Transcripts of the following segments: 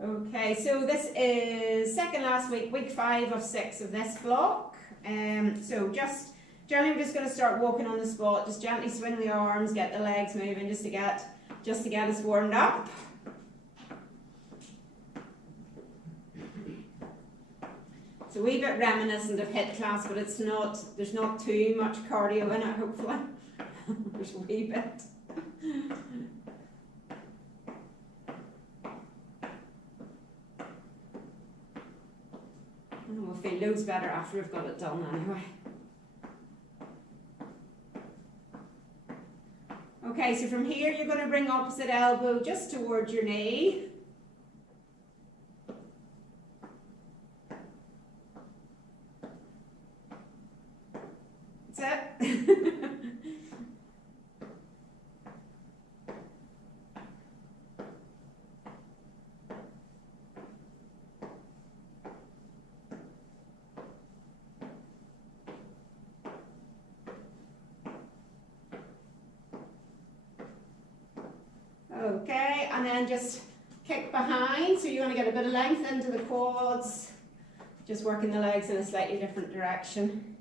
Okay, so this is second last week, week 5 of 6 of this block. So just generally we're just going to start walking on the spot, just gently swing the arms, get the legs moving just to get us warmed up. It's a wee bit reminiscent of HIIT class, but it's not, there's not too much cardio in it, hopefully. There's a wee bit. And we'll feel loads better after we've got it done anyway. Okay, so from here you're going to bring opposite elbow just towards your knee. That's it. Okay, and then just kick behind, so you want to get a bit of length into the quads, just working the legs in a slightly different direction.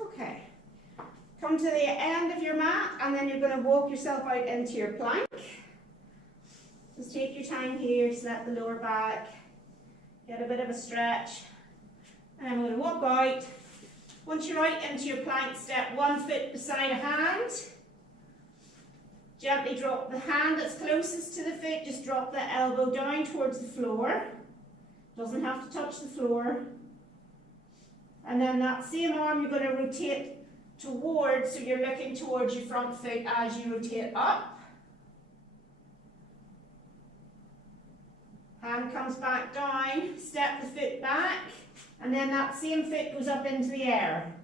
Okay. Come to the end of your mat, and then you're going to walk yourself out into your plank. Just take your time here, set the lower back, get a bit of a stretch, and I'm going to walk out. Once you're out into your plank, step one foot beside a hand. Gently drop the hand that's closest to the foot, just drop the elbow down towards the floor. Doesn't have to touch the floor. And then that same arm you're going to rotate towards, so you're looking towards your front foot as you rotate up. Hand comes back down, step the foot back, and then that same foot goes up into the air.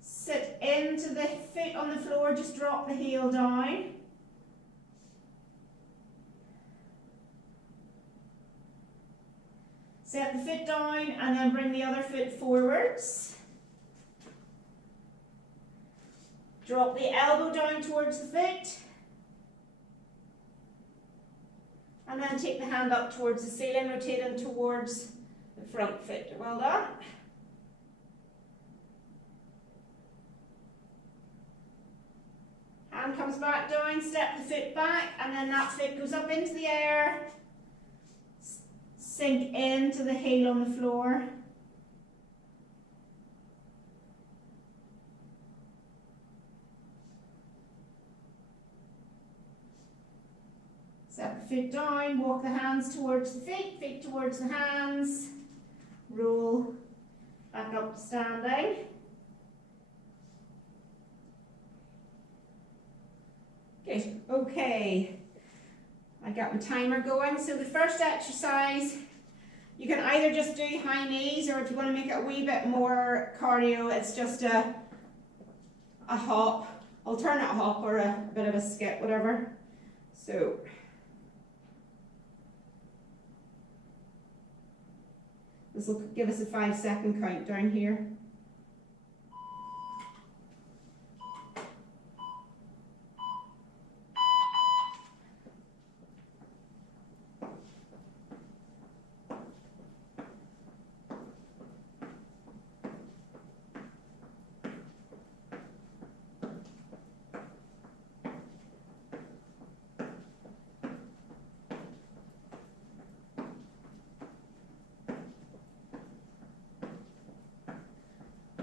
Sit into the foot on the floor, just drop the heel down. Set the foot down and then bring the other foot forwards. Drop the elbow down towards the foot. And then take the hand up towards the ceiling, rotating towards the front foot. Well done. Hand comes back down, step the foot back, and then that foot goes up into the air. Sink into the heel on the floor. Set the foot down, walk the hands towards the feet towards the hands. Roll back up to standing. Good. Okay. I got my timer going. So the first exercise, you can either just do high knees, or if you want to make it a wee bit more cardio, it's just a hop, alternate hop, or a bit of a skip, whatever. So this will give us a 5-second countdown here.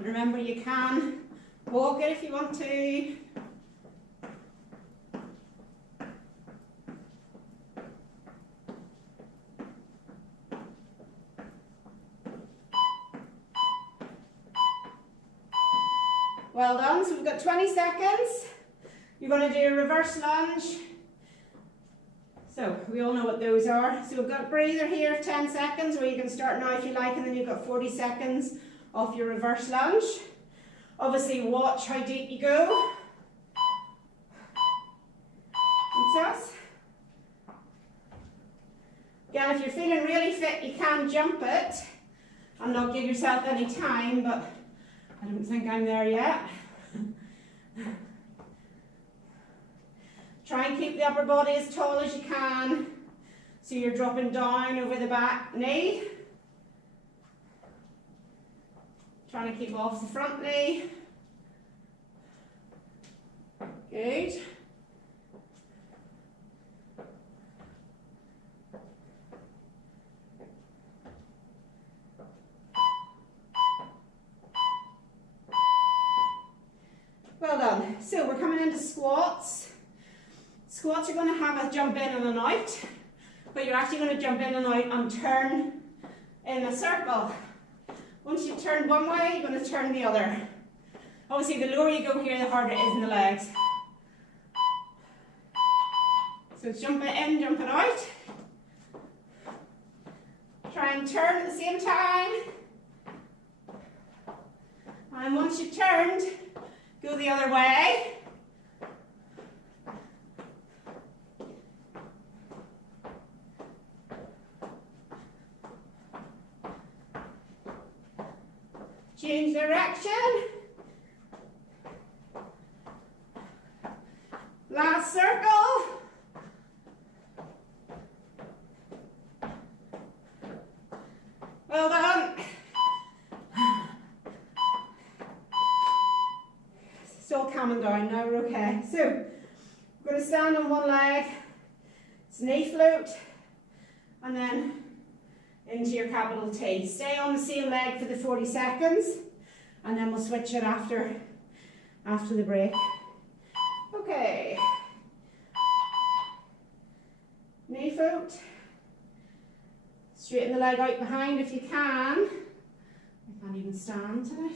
Remember, you can walk it if you want to. Well done. So we've got 20 seconds. You're going to do a reverse lunge. So we all know what those are. So we've got a breather here of 10 seconds, where you can start now if you like, and then you've got 40 seconds of your reverse lunge. Obviously watch how deep you go. And just Again, if you're feeling really fit, you can jump it and not give yourself any time, but I don't think I'm there yet. Try and keep the upper body as tall as you can, so you're dropping down over the back knee. Trying to keep off the front knee. Good. Well done. So we're coming into squats. Squats are going to have a jump in and an out, but you're actually going to jump in and out and turn in a circle. Once you turn one way, you're going to turn the other. Obviously, the lower you go here, the harder it is in the legs. So it's jumping in, jumping out. Try and turn at the same time. And once you've turned, go the other way. Change direction. Last circle. Well done. It's all calming down now, we're okay. So, we're going to stand on one leg, it's knee float, and then into your capital T. Stay on the same leg for the 40 seconds, and then we'll switch it after the break. Okay. Knee float. Straighten the leg out behind if you can. I can't even stand tonight.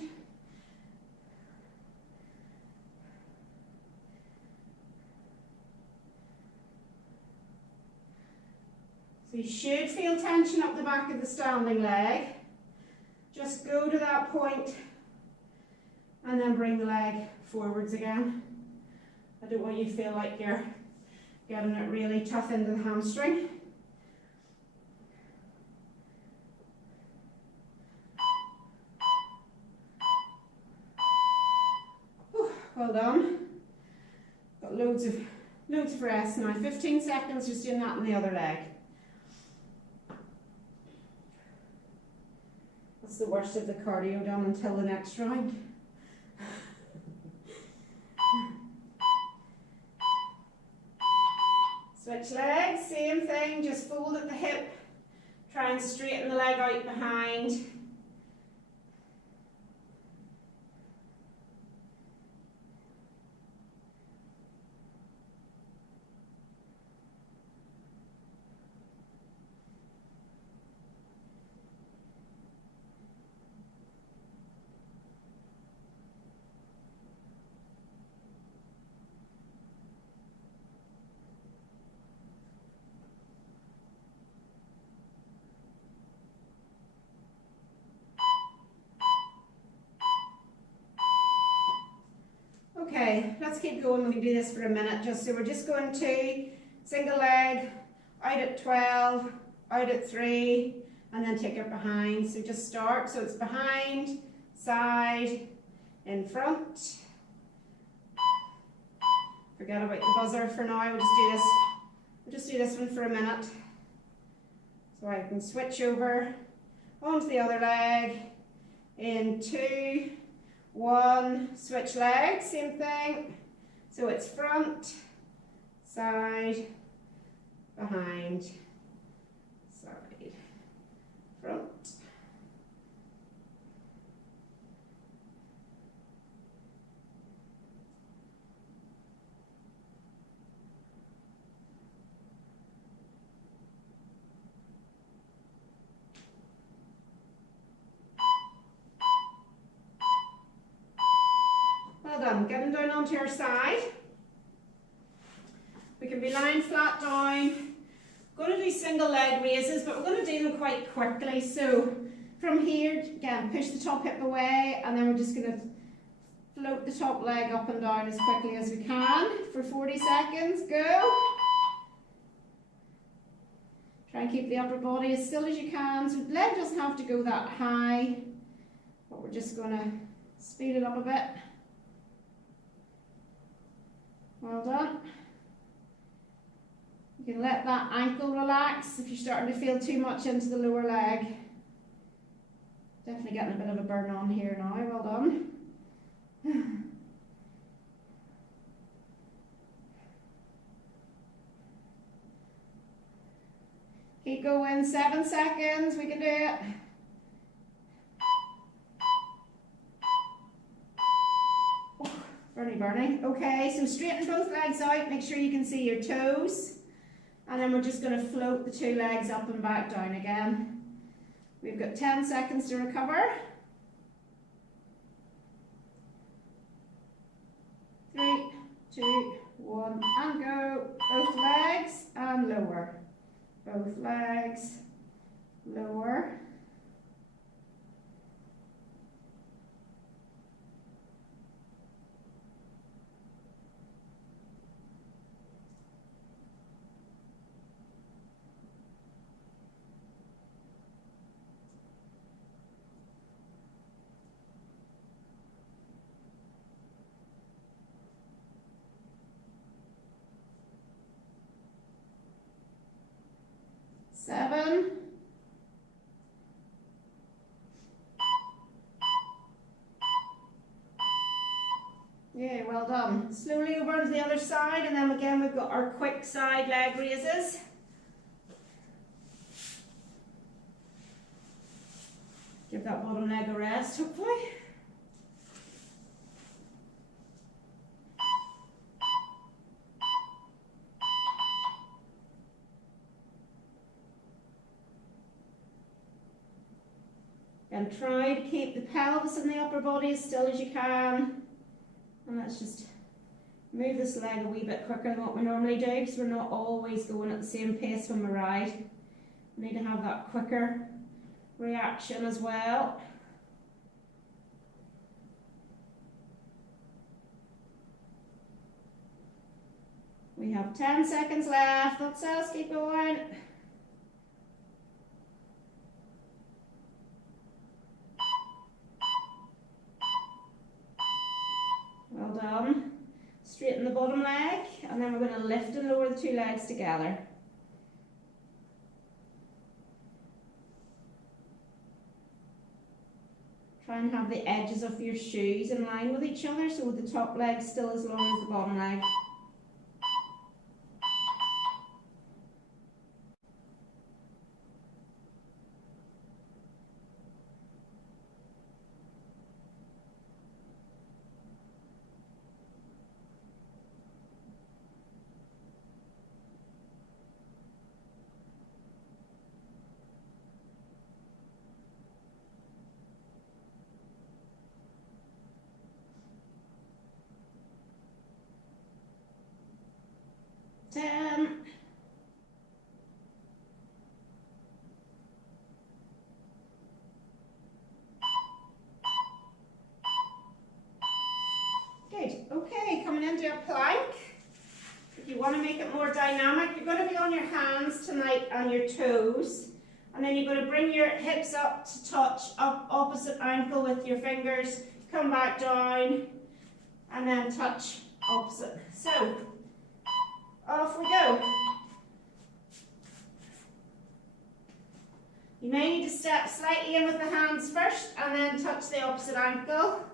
So you should feel tension up the back of the standing leg. Just go to that point and then bring the leg forwards again. I don't want you to feel like you're getting it really tough into the hamstring. Well done. Got loads of rest now. 15 seconds just doing that on the other leg. That's the worst of the cardio done until the next round. Switch legs, same thing, just fold at the hip. Try and straighten the leg out behind. Okay, let's keep going. We can do this for a minute. So we're just going to single leg, out at 12, out at 3, and then take it behind. So just start. So it's behind, side, in front. Forget about the buzzer for now. We'll just do this one for a minute. So I can switch over onto the other leg in 2, 1, switch legs, same thing. So it's front, side, behind, side, front. Well done. Getting down onto our side. We can be lying flat down. We're going to do single leg raises, but we're going to do them quite quickly. So from here, again, push the top hip away, and then we're just going to float the top leg up and down as quickly as we can for 40 seconds. Go. Try and keep the upper body as still as you can. So the leg doesn't have to go that high, but we're just going to speed it up a bit. Well done. You can let that ankle relax if you're starting to feel too much into the lower leg. Definitely getting a bit of a burn on here now. Well done. Keep going, 7 seconds, we can do it. Oh, burning. Okay, so straighten both legs out, make sure you can see your toes. And then we're just going to float the 2 legs up and back down again. We've got 10 seconds to recover. 3, 2, 1, and go. Both legs and lower. Both legs, lower. Seven. Yeah, well done. Slowly over to the other side, and then again we've got our quick side leg raises. Give that bottom leg a rest, hopefully. And try to keep the pelvis and the upper body as still as you can. And let's just move this leg a wee bit quicker than what we normally do, because we're not always going at the same pace when we ride. We need to have that quicker reaction as well. We have 10 seconds left. That's us, keep going. Well done. Straighten the bottom leg, and then we're going to lift and lower the 2 legs together. Try and have the edges of your shoes in line with each other, so the top leg still as long as the bottom leg. Good. Okay, coming into a plank. If you want to make it more dynamic, you're going to be on your hands tonight and your toes. And then you're going to bring your hips up to touch up opposite ankle with your fingers. Come back down and then touch opposite. So, off we go. You may need to step slightly in with the hands first and then touch the opposite ankle.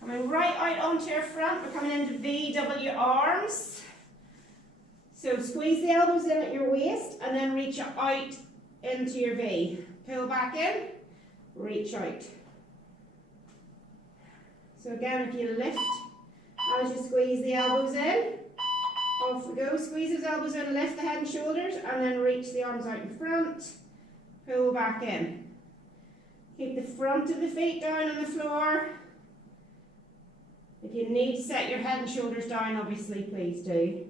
Coming right out onto your front, we're coming into VW arms. So squeeze the elbows in at your waist and then reach out into your V. Pull back in, reach out. So again, if you lift as you squeeze the elbows in, Off we go. Squeeze those elbows in, lift the head and shoulders, and then reach the arms out in front. Pull back in. Keep the front of the feet down on the floor. If you need to set your head and shoulders down, obviously, please do.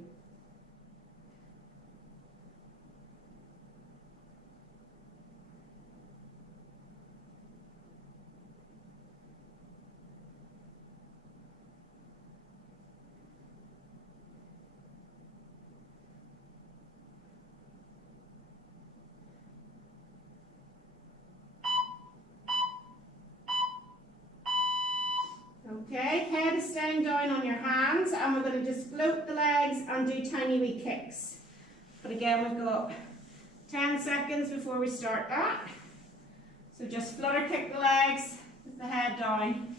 Okay, head is staying down on your hands, and we're going to just float the legs and do tiny wee kicks. But again, we've got 10 seconds before we start that. So just flutter kick the legs with the head down.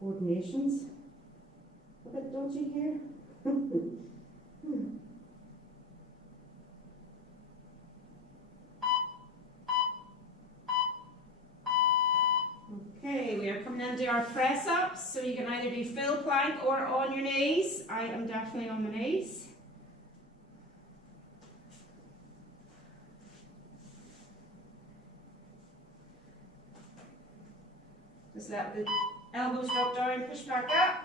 Coordination's a bit dodgy here. Okay, we are coming into our press ups, so you can either do full plank or on your knees. I am definitely on my knees. Just let the elbows drop down, push back up.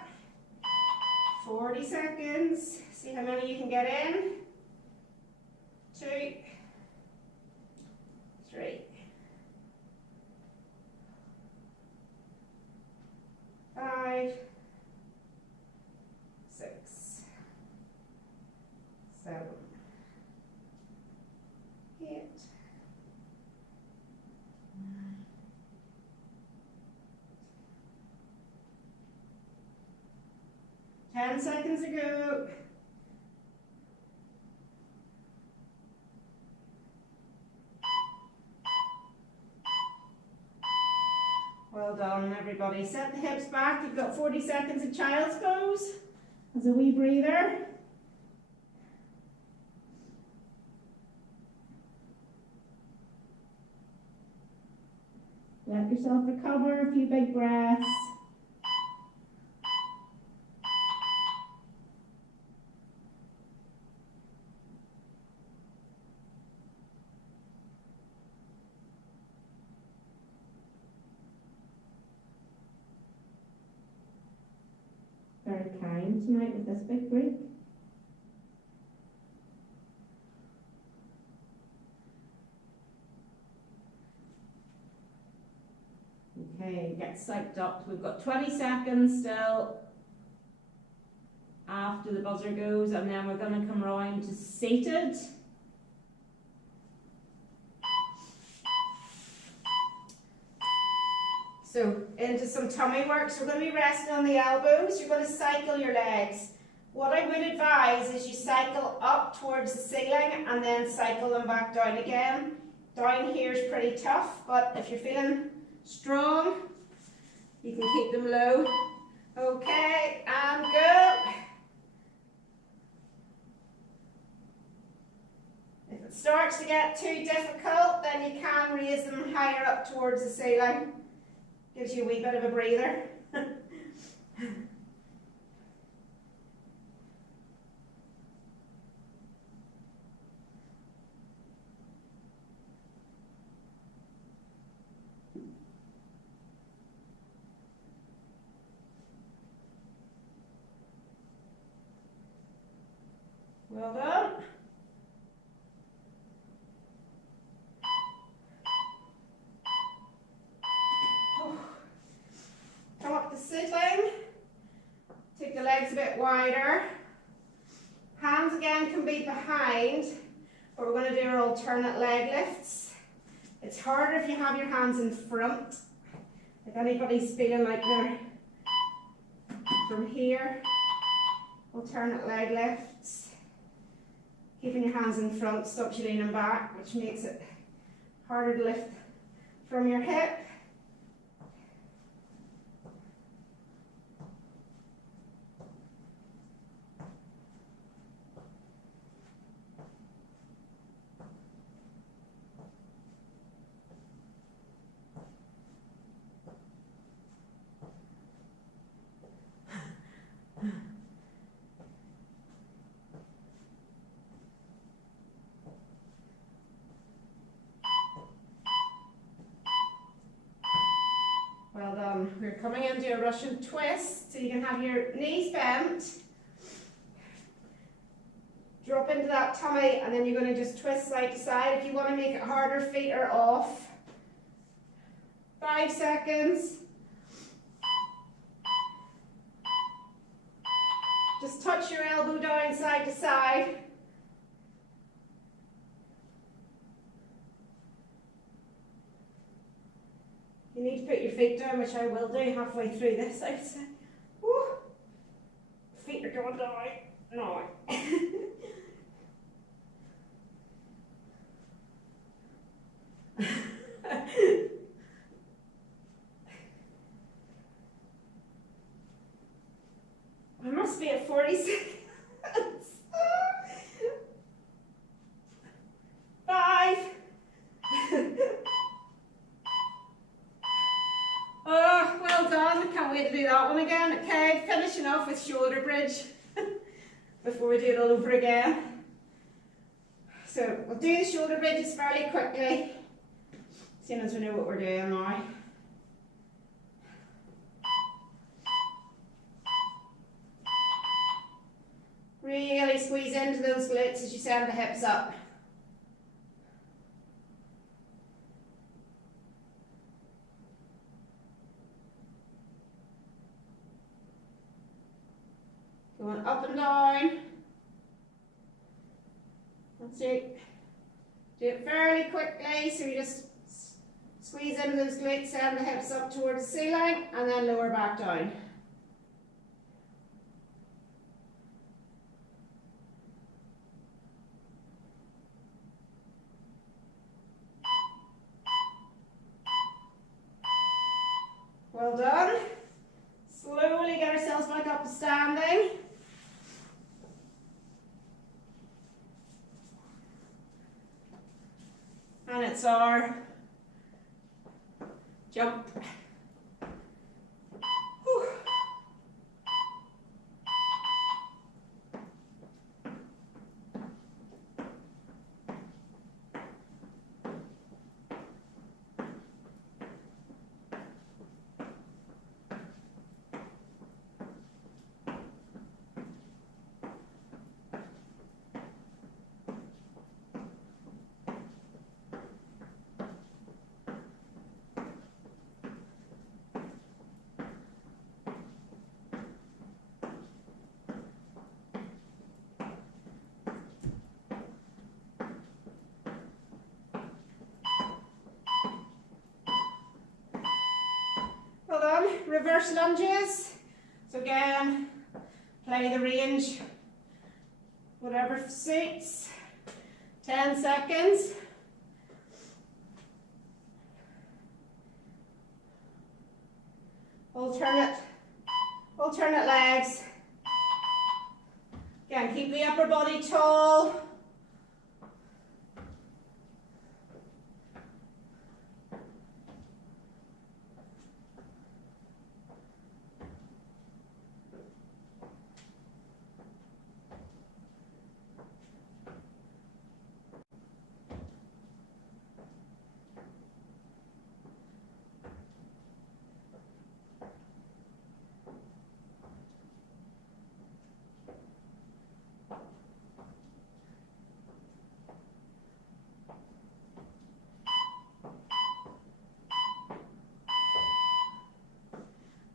40 seconds. See how many you can get in. 2, 3, 5, 6, 7, 8, 10 seconds to go. Well done, everybody. Set the hips back. You've got 40 seconds of child's pose as a wee breather. Let yourself recover, a few big breaths. Very kind tonight with this big break. Okay, get psyched up. We've got 20 seconds still after the buzzer goes, and then we're going to come round to seated. So into some tummy work. So we're going to be resting on the elbows. You're going to cycle your legs. What I would advise is you cycle up towards the ceiling and then cycle them back down again. Down here is pretty tough, but if you're feeling strong, you can keep them low. Okay, and go. If it starts to get too difficult, then you can raise them higher up towards the ceiling. Gives you a wee bit of a breather. Well done. Come up to sitting. Take the legs a bit wider. Hands again can be behind, but we're going to do our alternate leg lifts. It's harder if you have your hands in front. If anybody's feeling like they're from here Alternate leg lifts. Keeping your hands in front stops you leaning back, which makes it harder to lift from your hip. Well done. We're coming into a Russian twist, so you can have your knees bent. Drop into that tummy, and then you're going to just twist side to side. If you want to make it harder, feet are off. 5 seconds. Just touch your elbow down side to side. You need to put your feet down, which I will do halfway through this, I would say. Woo. Feet are going down. No. I must be at 40 seconds. 5. Oh, well done. I can't wait to do that one again. Okay, finishing off with shoulder bridge before we do it all over again. So we'll do the shoulder bridges fairly quickly, seeing as we know what we're doing now. Really squeeze into those glutes as you send the hips up. Going up and down. That's it. Do it fairly quickly, so you just squeeze into those glutes, send the hips up towards the ceiling, and then lower back down. Well done. Slowly get ourselves back up to standing. And it's our jump. Whew. Well done. Reverse lunges. So again, play the range, whatever suits. 10 seconds. Alternate legs. Again, keep the upper body tall.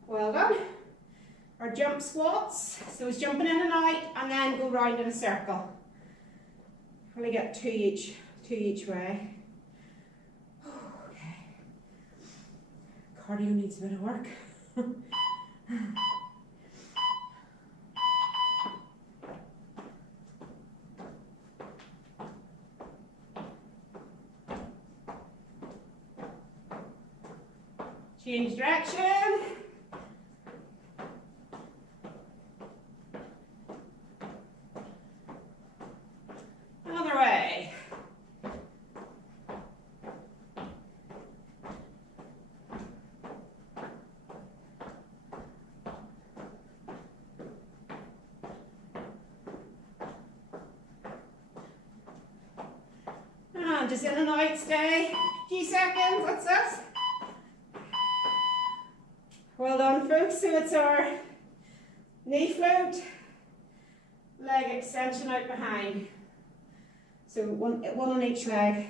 Well done. Our jump squats, so it's jumping in and out and then go round in a circle. Only get two each way. Okay. Cardio needs a bit of work. Change direction. Another way. And just in and out, stay. A few seconds, that's it. Well done, folks. So it's our knee float, leg extension out behind. So one on each leg.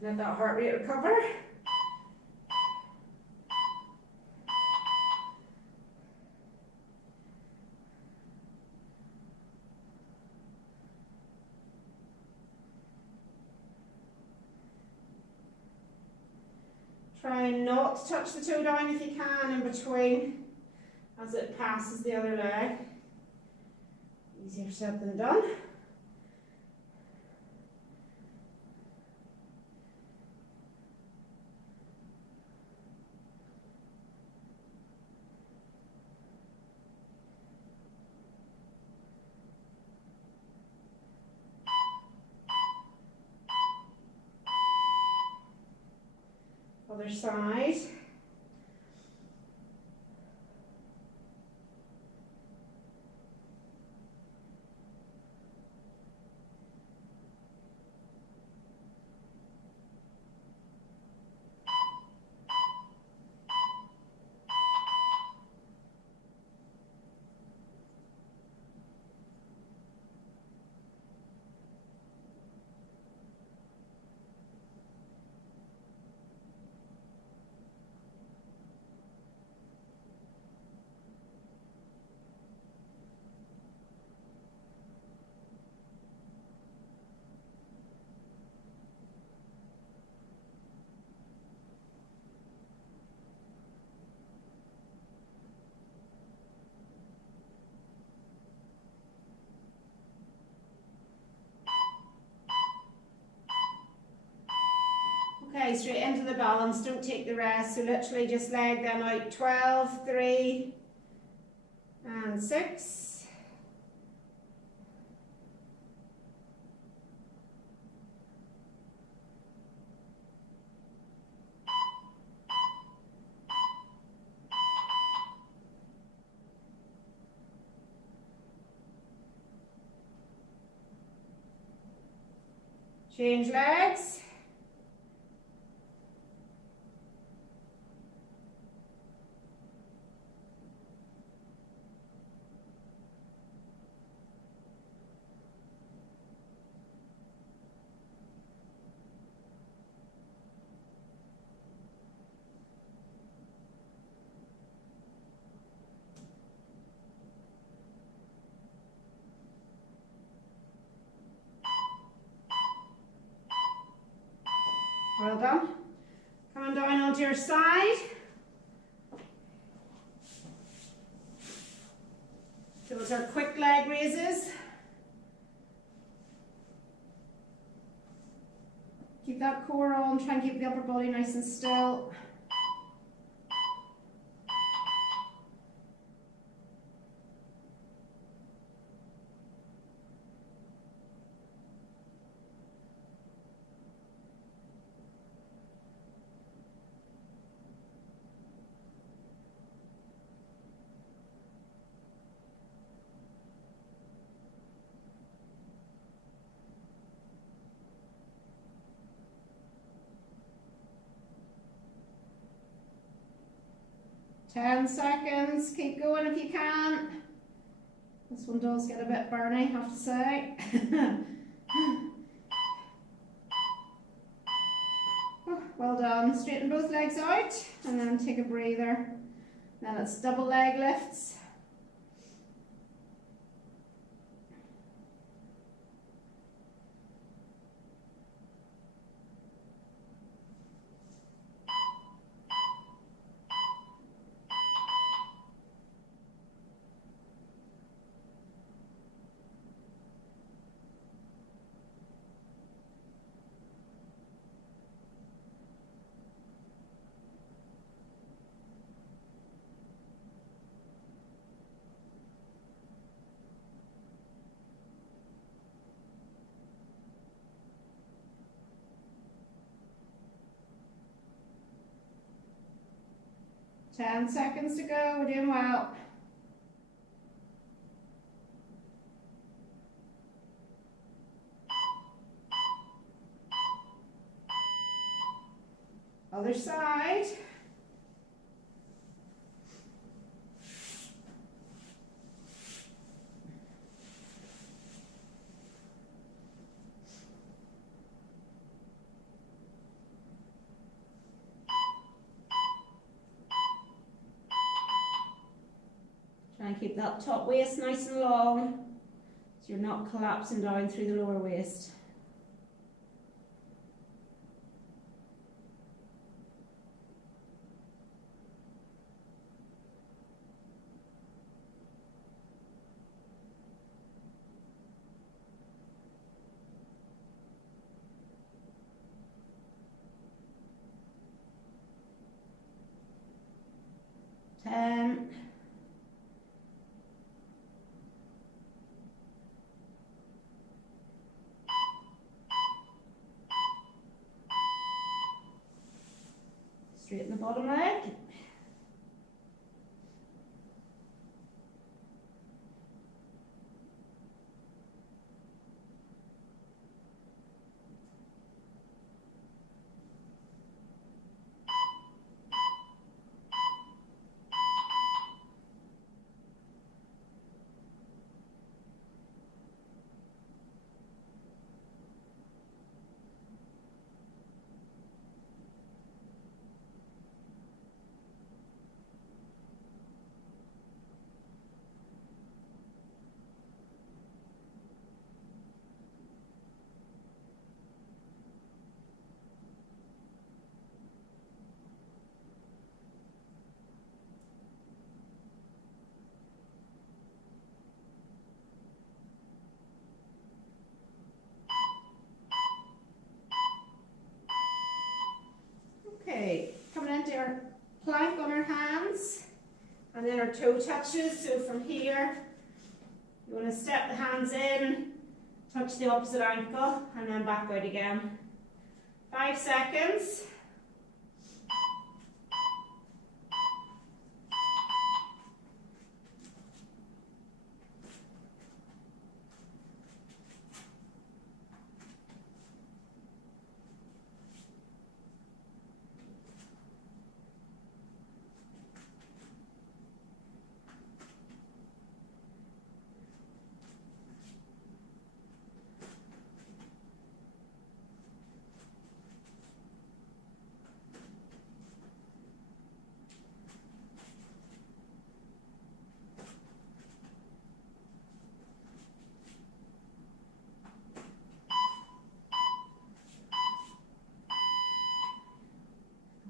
Let that heart rate recover. Try not to touch the toe down if you can in between as it passes the other leg. Easier said than done. Other side. Okay, straight into the balance, don't take the rest, so literally just leg them out, 12, 3, and 6. Change legs. Well done. Come on down onto your side. Those are quick leg raises. Keep that core on, try and keep the upper body nice and still. Ten seconds, keep going if you can. This one does get a bit burny, I have to say. Oh, well done. Straighten both legs out and then take a breather. Then it's double leg lifts. 10 seconds to go, we're doing well. Other side. Try and keep that top waist nice and long so you're not collapsing down through the lower waist. Straighten the bottom leg. Okay, coming into our plank on our hands, and then our toe touches. So from here, you want to step the hands in, touch the opposite ankle, and then back out again. 5 seconds.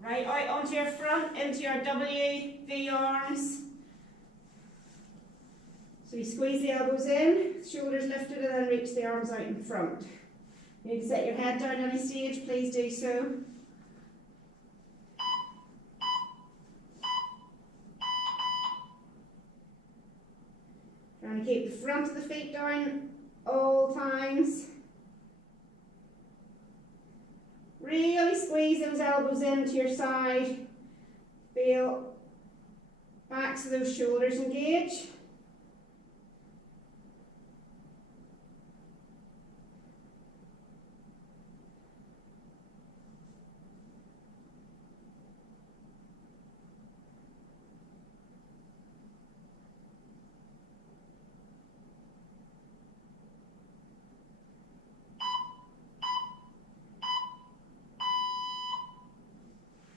Right out onto your front, into your W, V arms. So you squeeze the elbows in, shoulders lifted, and then reach the arms out in front. You need to set your head down on any stage, please do so. Trying to keep the front of the feet down all times. Really squeeze those elbows into your side. Feel backs of those shoulders engage.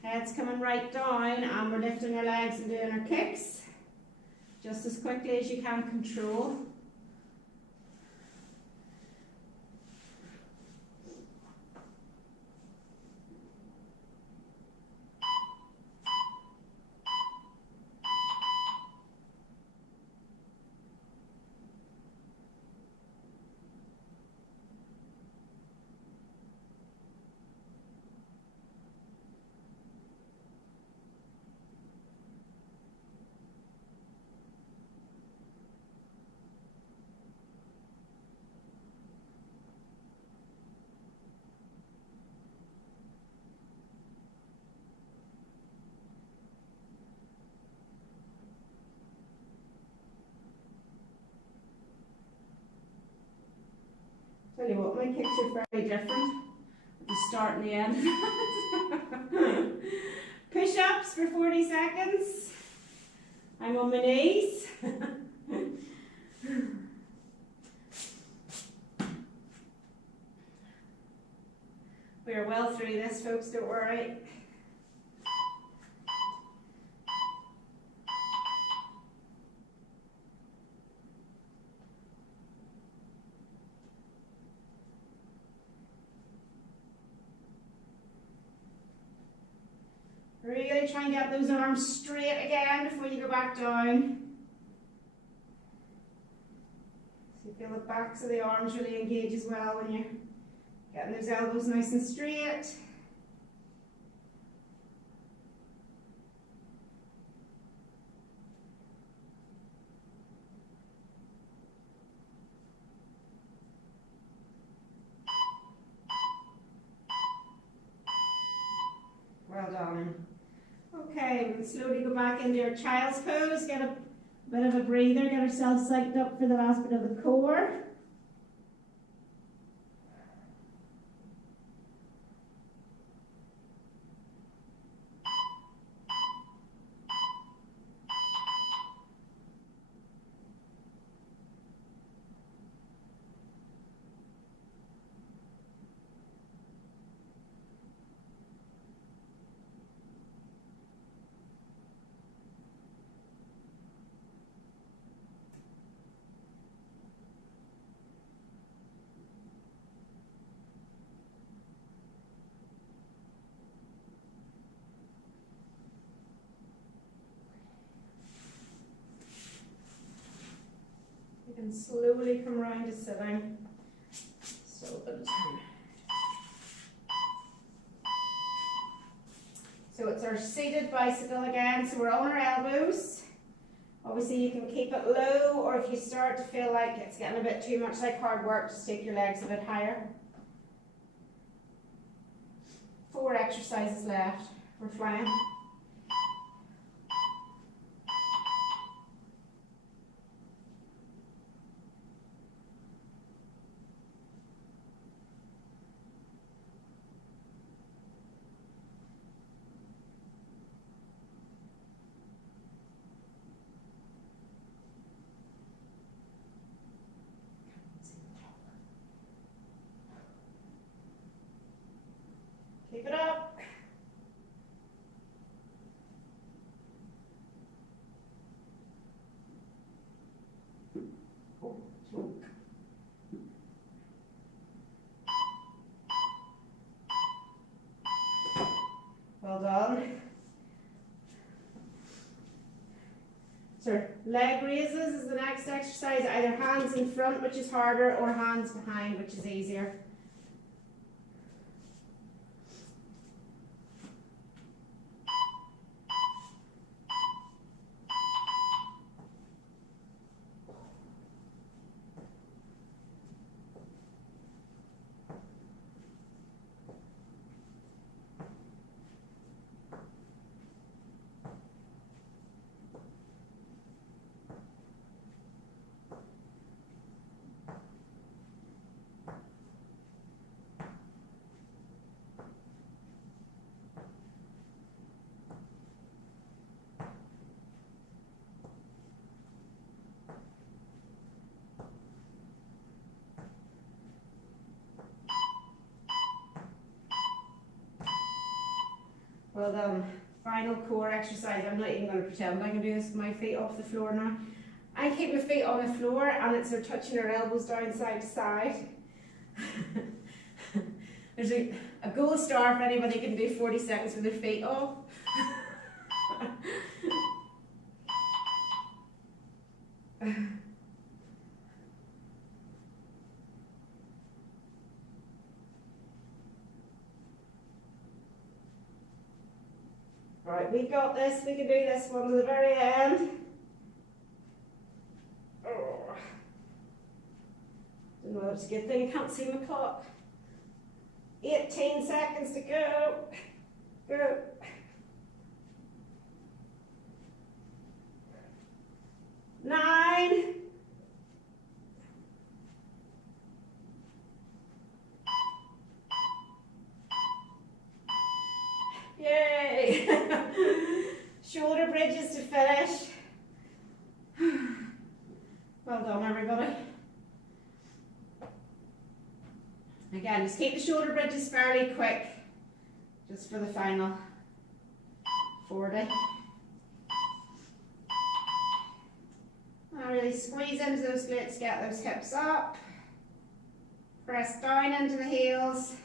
Head's coming right down, and we're lifting our legs and doing our kicks just as quickly as you can control. Tell you what, my kicks are very different. The start and the end. Push-ups for 40 seconds. I'm on my knees. We are well through this, folks, don't worry. Really try and get those arms straight again before you go back down. So you feel the backs of the arms really engage as well when you're getting those elbows nice and straight. Well done. Okay, we'll slowly go back into our child's pose, get a bit of a breather, get ourselves psyched up for the last bit of the core. You can slowly come around to sitting. Still a bit of time. So it's our seated bicycle again. So we're on our elbows. Obviously you can keep it low, or if you start to feel like it's getting a bit too much like hard work, just take your legs a bit higher. 4 exercises left. We're flying. Keep it up. Oh, choke. Well done. So leg raises is the next exercise, either hands in front, which is harder, or hands behind, which is easier. Well done. Final core exercise. I'm not even going to pretend I can do this with my feet off the floor now. I keep my feet on the floor and it's they're touching our elbows down side to side. There's a gold star if anybody can do 40 seconds with their feet off. Right, we've got this, we can do this one to the very end. Oh. Don't know, it's a good thing I can't see my clock. 18 seconds to go. Go. Nine. Shoulder bridges to finish. Well done, everybody. Again, just keep the shoulder bridges fairly quick, just for the final 40. Now really squeeze into those glutes, get those hips up. Press down into the heels.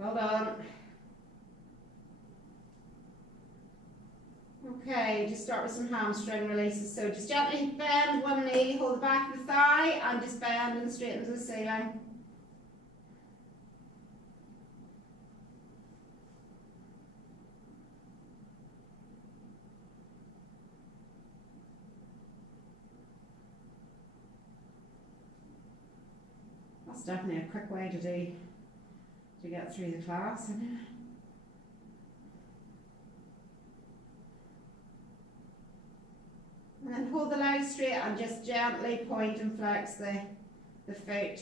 Well done. Okay, just start with some hamstring releases. So just gently bend one knee, hold the back of the thigh, and just bend and straighten to the ceiling. That's definitely a quick way to get through the class, isn't it? And then hold the legs straight and just gently point and flex the foot.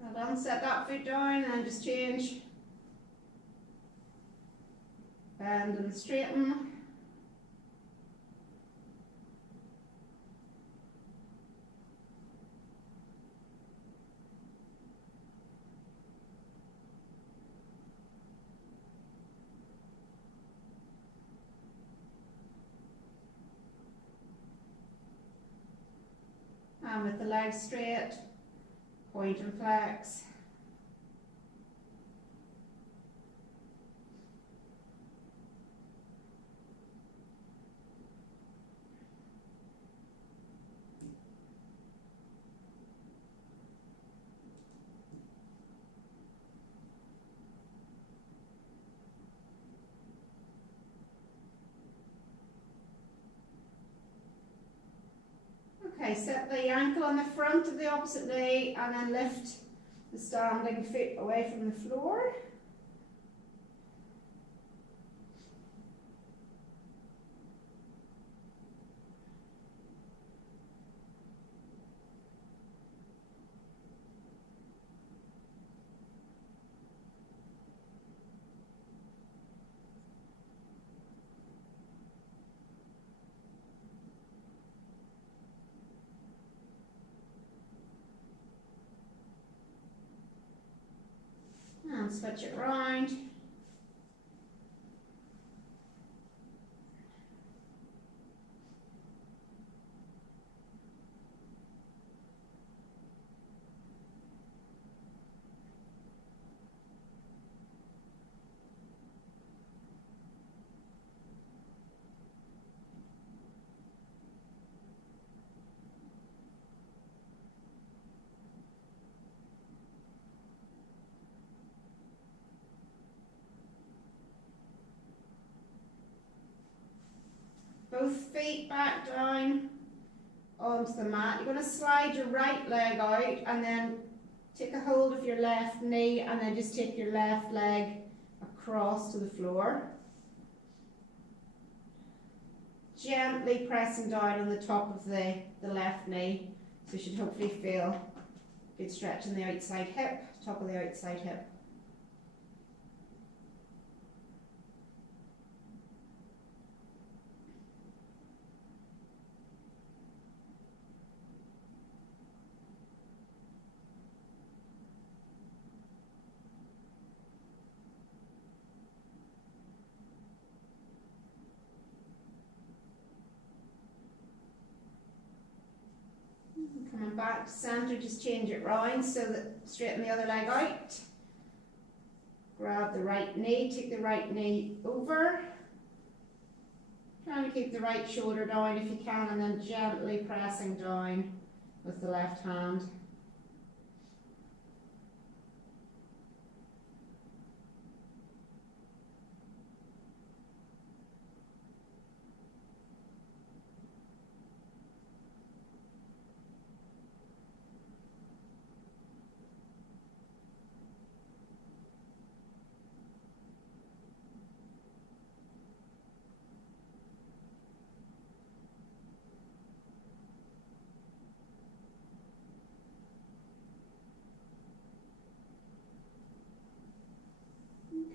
Well done, set that foot down and just change. Bend and straighten. And with the legs straight, point and flex. Okay, set the ankle on the front of the opposite knee and then lift the standing foot away from the floor. And switch it round. Both feet back down onto the mat. You're going to slide your right leg out and then take a hold of your left knee and then just take your left leg across to the floor. Gently pressing down on the top of the left knee. So you should hopefully feel a good stretch in the outside hip, top of the outside hip. Coming back to centre, just change it round so that straighten the other leg out. Grab the right knee, take the right knee over. Trying to keep the right shoulder down if you can, and then gently pressing down with the left hand.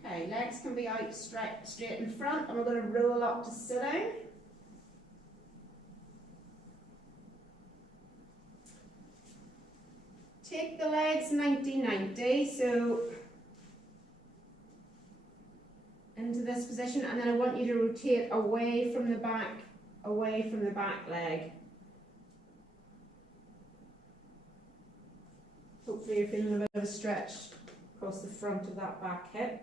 Okay, legs can be out straight in front, and we're going to roll up to sitting. Take the legs 90-90, so into this position, and then I want you to rotate away from the back leg. Hopefully you're feeling a bit of a stretch across the front of that back hip.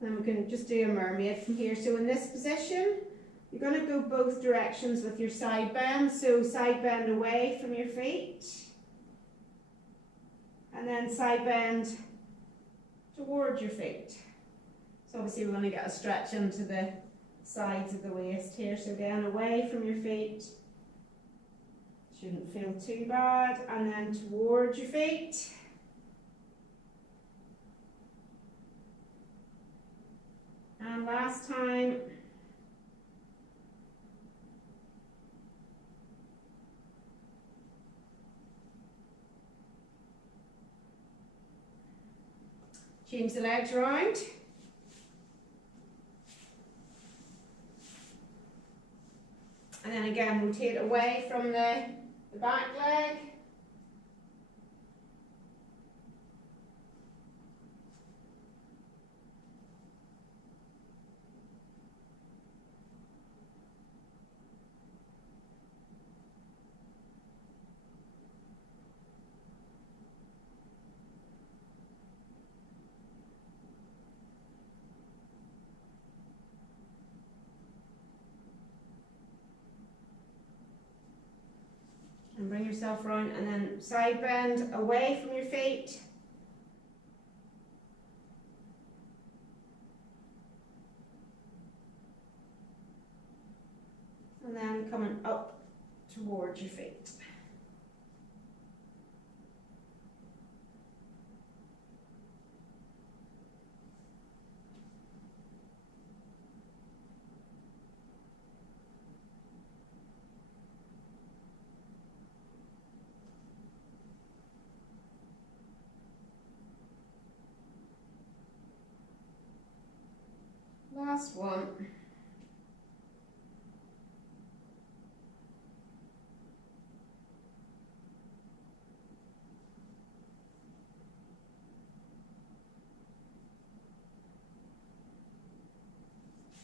Then we can just do a mermaid from here. So in this position, you're going to go both directions with your side bend. So side bend away from your feet. And then side bend towards your feet. So obviously we're going to get a stretch into the sides of the waist here. So again, away from your feet. Shouldn't feel too bad. And then towards your feet. And last time. Change the legs round. And then again, rotate away from the back leg. And bring yourself round, and then side bend away from your feet. And then coming up towards your feet. Last one.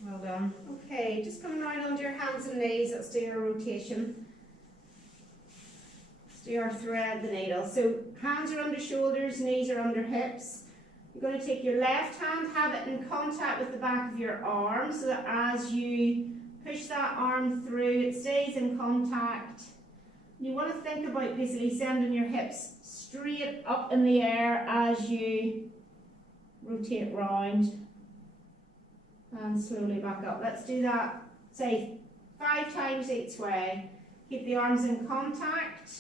Well done. Okay, just coming right onto your hands and knees. Let's do our rotation. Let's do our thread the needle. So hands are under shoulders, knees are under hips. You're going to take your left hand, have it in contact with the back of your arm, so that as you push that arm through, it stays in contact. You want to think about basically sending your hips straight up in the air as you rotate round and slowly back up. Let's do that, say 5 times each way. Keep the arms in contact.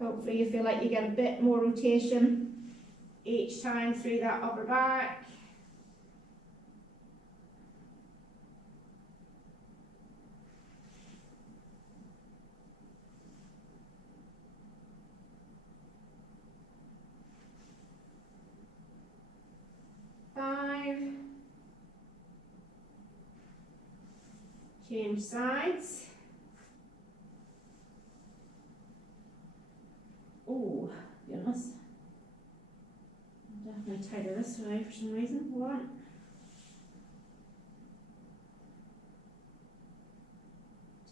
Hopefully you feel like you get a bit more rotation each time through that upper back. Change sides. goodness. I'll definitely tighter this way for some reason. Hold on.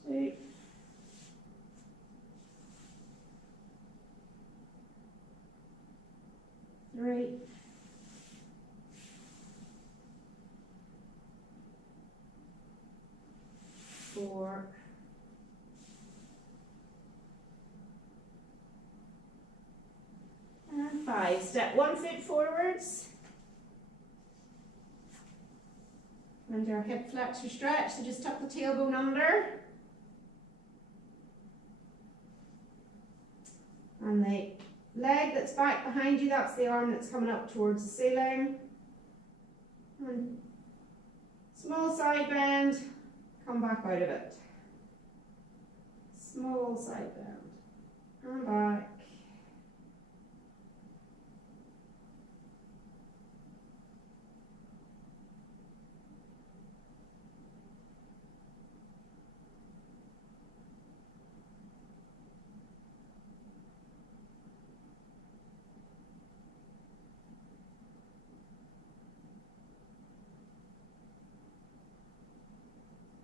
Two. Three. Four. And 5. Step 1 foot forwards. And our hip flexor stretch, so just tuck the tailbone under. And the leg that's back behind you, that's the arm that's coming up towards the ceiling. And small side bend, come back out of it. Small side bend, and back.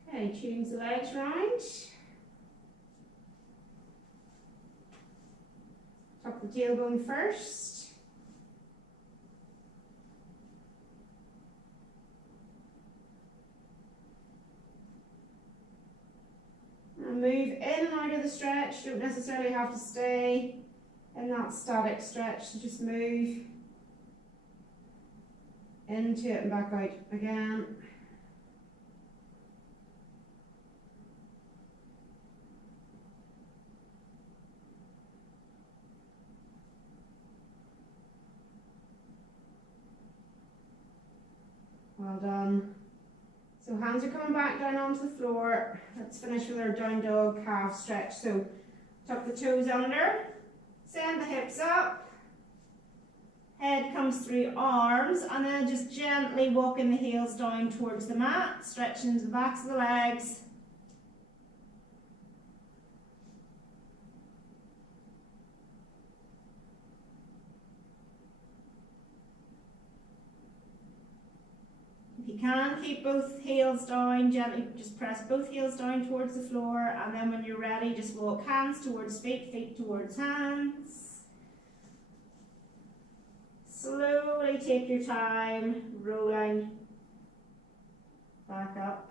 Okay, change the legs round. Tuck the tailbone first. And move in and out of the stretch. You don't necessarily have to stay in that static stretch, so just move into it and back out again. Well done. So hands are coming back down onto the floor. Let's finish with our down dog calf stretch. So tuck the toes under, send the hips up, head comes through arms, and then just gently walking the heels down towards the mat, stretching the backs of the legs. If you can, keep both heels down, gently just press both heels down towards the floor, and then when you're ready, just walk hands towards feet, feet towards hands. Slowly take your time, rolling back up.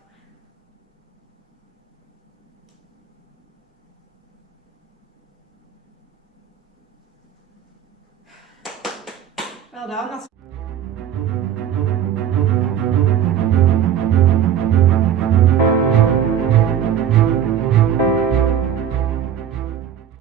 Well done. That's